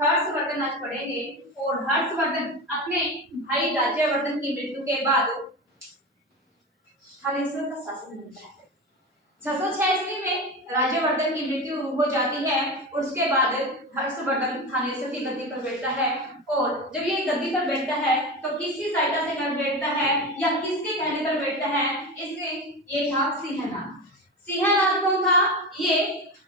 हर्षवर्धन आज पढ़ेंगे। और हर्षवर्धन अपने भाई राज्यवर्धन की मृत्यु के बाद थानेश्वर का शासन मिलता है। 606 ईस्वी में राज्यवर्धन की मृत्यु हो जाती है। उसके बाद हर्षवर्धन थानेश्वर की गद्दी पर बैठता है। और जब ये गद्दी पर बैठता है तो किसकी सहायता से कर बैठता है या किसके कहने पर बैठता है? इससे ये था सिंहनाद। सिंहनाद कौन था? ये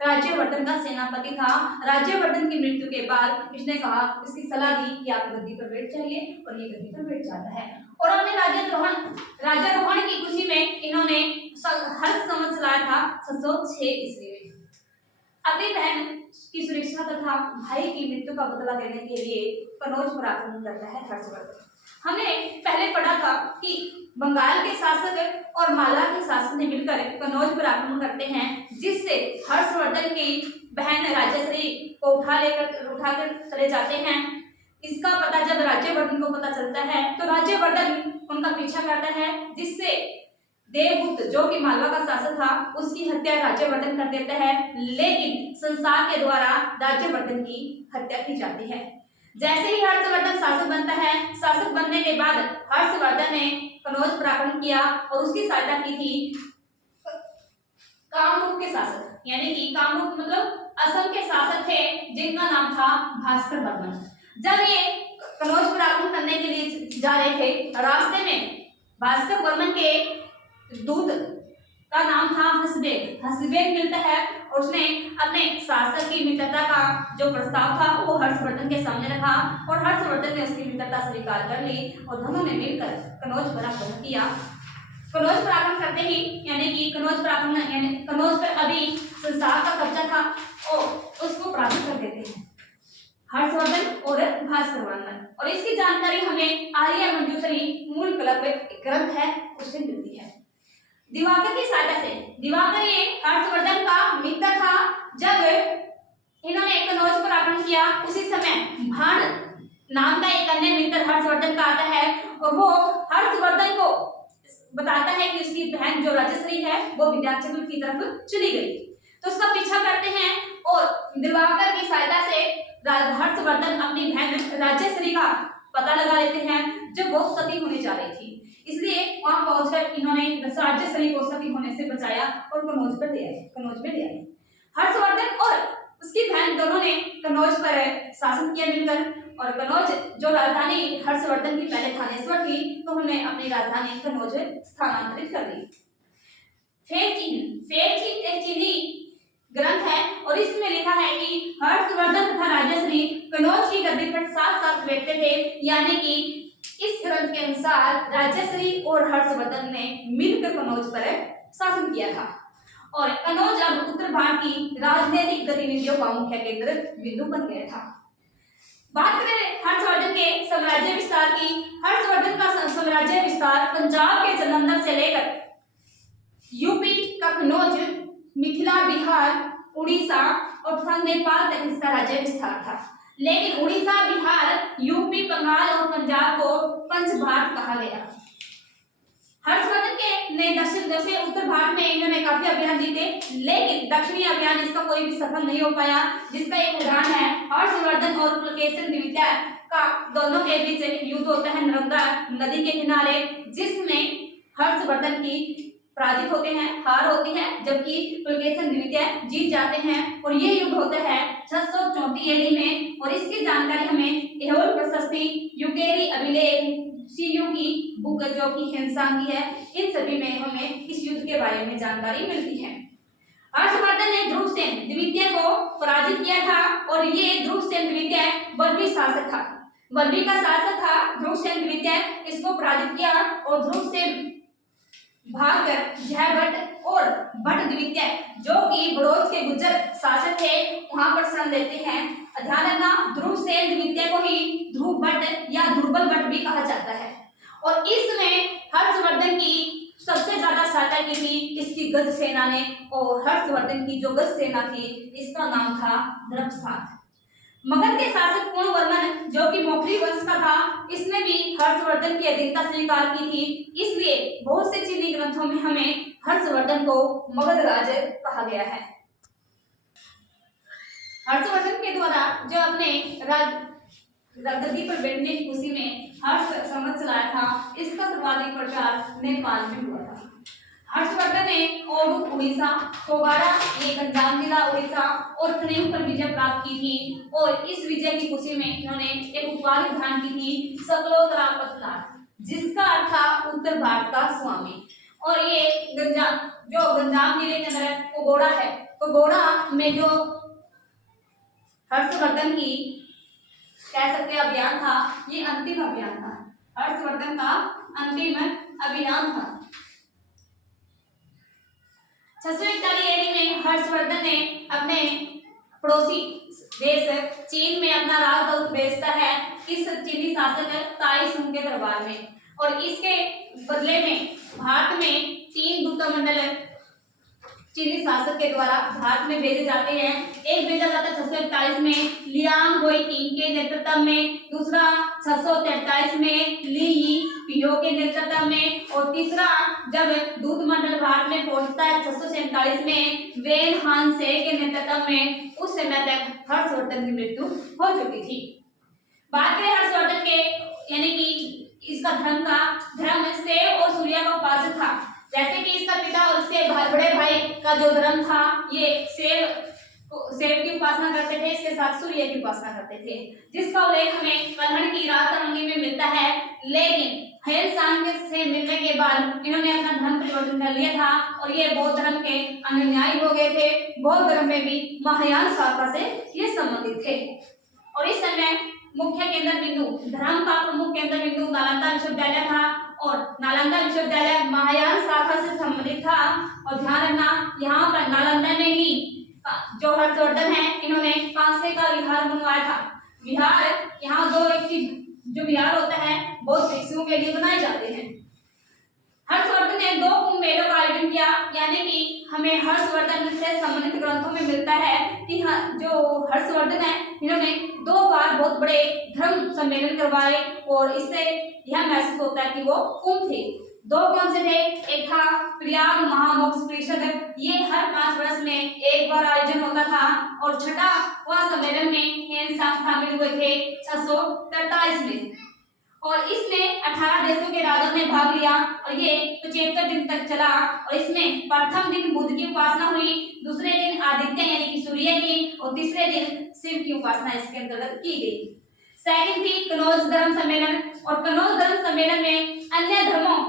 राज्यवर्धन का सेनापति था। राज्यवर्धन की मृत्यु के बाद इसने कहा, इसकी सलाह दी कि आप गद्दी पर बैठ जाइए, और ये गद्दी पर बैठ जाता है। और अपने राज्यारोहण की खुशी में इन्होंने हर्ष संवत चलाया था 606 ईस्वी में। अपनी बहन की सुरक्षा तथा भाई की मृत्यु का बदला देने के लिए कनौज पर आक्रमण करता है हर्षवर्धन। हमने पहले पढ़ा था कि बंगाल के शासक और मालवा के शासक ने मिलकर कनौज पर आक्रमण करते हैं, जिससे हर्षवर्धन की बहन राजश्री को उठाकर चले जाते हैं। इसका पता जब राज्यवर्धन को पता चलता है तो राज्यवर्धन उनका पीछा करता है, जिससे देवगुप्त जो कि मालवा का शासक था उसकी हत्या राज्यवर्धन कर देता है। लेकिन संसार के द्वारा राज्यवर्धन की हत्या की जाती है। जैसे ही हर्षवर्धन शासक बनता है, शासक बनने के बाद हर्षवर्धन ने कनौज पर आक्रमण किया और उसकी सहायता की थी कामरूप के शासक, यानी कि कामरूप मतलब असम के शासक थे जिनका नाम था भास्कर वर्मन। जब ये कनौज पर आक्रमण करने के लिए जा रहे थे, रास्ते में भास्कर वर्मन के दूत का नाम था हसबेग मिलता है और उसने अपने शासक की मित्रता का जो प्रस्ताव था वो हर्षवर्धन के सामने रखा और हर्षवर्धन ने उसकी मित्रता स्वीकार कर ली और दोनों ने मिलकर कनौज पर आक्रमण किया। कनौज पर आक्रमण करते ही यानी कि कनौज पर अभी संसार का कब्जा था और उसको पराजित कर देते हैं हर्षवर्धन और भास्कर वर्मन। और इसकी जानकारी हमें आर्य मंजूषरी मूल कलप ग्रंथ है उससे मिलती है। दिवाकर की सहायता से, दिवाकर ये हर्षवर्धन का मित्र था। जब इन्होंने कनौज पर आक्रमण किया उसी समय भाण नाम का एक अन्य मित्र हर्षवर्धन का आता है और वो हर्षवर्धन को बताता है कि उसकी बहन जो राजश्री है वो विंध्याचल की तरफ चली गई। तो उसका पीछा करते हैं और दिवाकर की सहायता से हर्षवर्धन अपनी बहन राजश्री का पता लगा लेते हैं जब वो सती होने जा रही थी। इसलिए वहां पहुंचकर इन्होंने राजश्री को सती होने से बचाया और कनौज में ले आए। हर्षवर्धन और उसकी बहन दोनों ने कनौज पर शासन किया मिलकर, और कनौज जो राजधानी हर्षवर्धन की पहले थानेश्वर थी तो उन्होंने अपनी राजधानी कनौज स्थानांतरित कर दी। फेरचीन एक चीनी ग्रंथ है और इसमें लिखा है कि हर्षवर्धन तथा राजश्री कनौज की गद्दी पर साथ बैठते थे, यानी कि इस ग्रंथ के अनुसार राजश्री और हर्षवर्धन ने मिलकर कनौज पर शासन किया था और कनौज अब उत्तर भारत की राजनीतिक गतिविधियों का मुख्य केंद्र बिंदु बन गया था। बात करें हर्षवर्धन के साम्राज्य विस्तार की। हर्षवर्धन का साम्राज्य विस्तार पंजाब के जालंधर से लेकर यूपी का कनौज, मिथिला, बिहार, उड़ीसा और नेपाल तक इसका राज्य विस्तार था। लेकिन उड़ीसा, बिहार, यूपी, बंगाल और पंजाब को पंच भारत कहा गया। हर्षवर्धन के ने दक्षिण जैसे उत्तर भारत में इन्होंने काफी अभियान जीते, लेकिन दक्षिणी अभियान इसका कोई भी सफल नहीं हो पाया। जिसका एक उदाहरण है हर्षवर्धन और पुलकेशिन द्वितीय का दोनों के बीच युद्ध होता है नर्मदा नदी के किनारे, जिसमें हर्षवर्धन की पराजित होते हैं, हार होती है, जबकि पुलकेशिन द्वितीय जीत जाते हैं। और ये युद्ध होता है 634 एडी में। और इसकी जानकारी हमें एहोल प्रशस्ति, यूकेरी अभिलेख, सीयू की बुक जो कि हिंसांगी है, इन सभी में हमें इस युद्ध के बारे में जानकारी मिलती है। हर्षवर्धन ने ध्रुवसेन द्वितीय को पराजित किया था और ये ध्रुवसेन द्वितीय बल्बी शासक था, बल्बी का शासक था ध्रुवसेन द्वितीय। इसको पराजित किया और ध्रुवसेन भागकर जयभट्ट और भट्ट द्वितीय जो कि बड़ौद के गुर्जर शासक थे वहां पर शरण लेते हैं। ध्यान रखना, ध्रुवसेन द्वितीय को ही ध्रुव भट्ट या दुर्बल भट्ट भी कहा जाता है। और इसमें हर्षवर्धन की सबसे ज्यादा सहायता की थी इसकी गज सेना ने, और हर्षवर्धन की जो गज सेना थी इसका नाम था द्रपसाद। मगध के शासक पूर्णवर्मन जो कि मौखरी वंश का था, इसने भी हर्षवर्धन की अधीनता स्वीकार की थी। इसलिए बहुत से चीनी ग्रंथों में हमें हर्षवर्धन को मगध राज कहा गया है। हर्षवर्धन के द्वारा जो अपने गद्दी पर बैठने की खुशी में हर्ष संवत चलाया था, इसका सर्वाधिक प्रचार नेपाल में हुआ था। हर्षवर्धन ने ओडु उड़ीसा, कोगाड़ा ये गंजाम जिला उड़ीसा और कनेऊ पर विजय प्राप्त की थी और इस विजय की खुशी में इन्होंने एक उपाधि प्रदान की थी सकलोतरा पथनार, जिसका अर्थ था उत्तर भारत का स्वामी। और ये गंजाम जिले के अंदर कोगोड़ा है, कोगोड़ा में जो हर्षवर्धन की कह सकते अभियान था, ये अंतिम अभियान था, हर्षवर्धन का अंतिम अभियान था। 641 ईस्वी में हर्षवर्धन ने अपने पड़ोसी देश चीन में अपना राजदूत भेजता है इस चीनी शासक ताई सुंग के दरबार में, और इसके बदले में भारत में 3 दूतमंडल चीनी शासक के द्वारा भारत में भेजे जाते हैं। एक भेजा जाता है 641 में लियांग हुई किंग के नेतृत्व में, दूसरा 643 में ली यी पियो के नेतृत्व में, और तीसरा जब दूतमंडल भारत में पहुंचता है 647 में वेन हान से के नेतृत्व में। उस समय तक हर्षवर्धन की मृत्यु हो चुकी थी। बात करें हर्षवर्धन के यानी कि इसका धर्म सेव और सूर्य का उपासक था। जैसे कि इसका पिता और उसके बड़े भाई का जो धर्म था, ये सेव की उपासना करते थे, इसके साथ सूर्य की उपासना करते थे, जिसका उल्लेख हमें कल्हड़ की राजतरंगी में मिलता है। लेकिन हेल सांग से मिलने के बाद इन्होंने अपना धर्म परिवर्तन कर लिया था और ये बौद्ध धर्म के अनुयायी हो गए थे। बौद्ध धर्म में भी महायान शाखा से ये संबंधित थे। और इस समय मुख्य केंद्र बिंदु, धर्म का प्रमुख केंद्र बिंदु नालंदा विश्वविद्यालय था, और नालंदा विश्वविद्यालय महायान शाखा से संबंधित था। और ध्यान रखना, यहाँ पर नालंदा में ही जो हर्षवर्धन है, इन्होंने कांसे का विहार बनवाया था। विहार यहाँ जो विहार होता है बौद्ध भिक्षुओं के लिए बनाए जाते हैं। हर्षवर्धन ने 2 कुंभ मेलों का आयोजन किया, यानी कि हमें हर्षवर्धन से संबंधित ग्रंथों में मिलता है कि जो हर्षवर्धन है, इन्होंने 2 बार बहुत बड़े धर्म सम्मेलन करवाए, और इससे यह महसूस होता है कि वो कुंभ थे। 2 कौन से थे? एक था प्रयाग महामोक्ष परिषद, ये हर 5 वर्ष में एक बार आयोजन होता था, और छठा वह सम्मेलन में हेन सांग शामिल हुए थे 643 में, और इसमें 18 देशों के राजाओं ने भाग लिया, और ये 75 दिन तक चला। और इसमें प्रथम दिन बुद्ध की उपासना हुई, दूसरे दिन आदित्य यानी कि सूर्य की, और तीसरे दिन शिव की उपासना इसके अंतर्गत की गई। सेकंड थी कनौज धर्म सम्मेलन, और कनौज धर्म सम्मेलन में अन्य धर्मों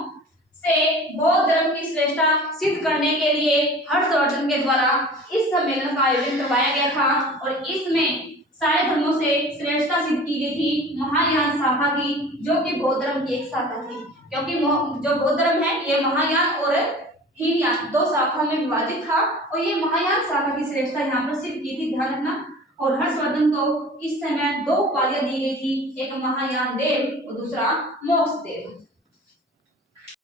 से बौद्ध धर्म की श्रेष्ठता सिद्ध करने के लिए हर्षवर्धन के द्वारा इस सम्मेलन का आयोजन करवाया गया था, और इसमें सारे धर्मों से श्रेष्ठता सिद्ध की गई थी महायान शाखा की, जो कि बौद्ध धर्म की एक शाखा थी, क्योंकि जो बौद्ध धर्म है ये महायान और हीनयान 2 शाखाओं में विभाजित था, और ये महायान शाखा की श्रेष्ठता यहाँ पर सिद्ध की थी, ध्यान रखना। और हर्षवर्धन को इस समय 2 उपाधियां दी गई थी, एक महायान देव और दूसरा मोक्ष देव।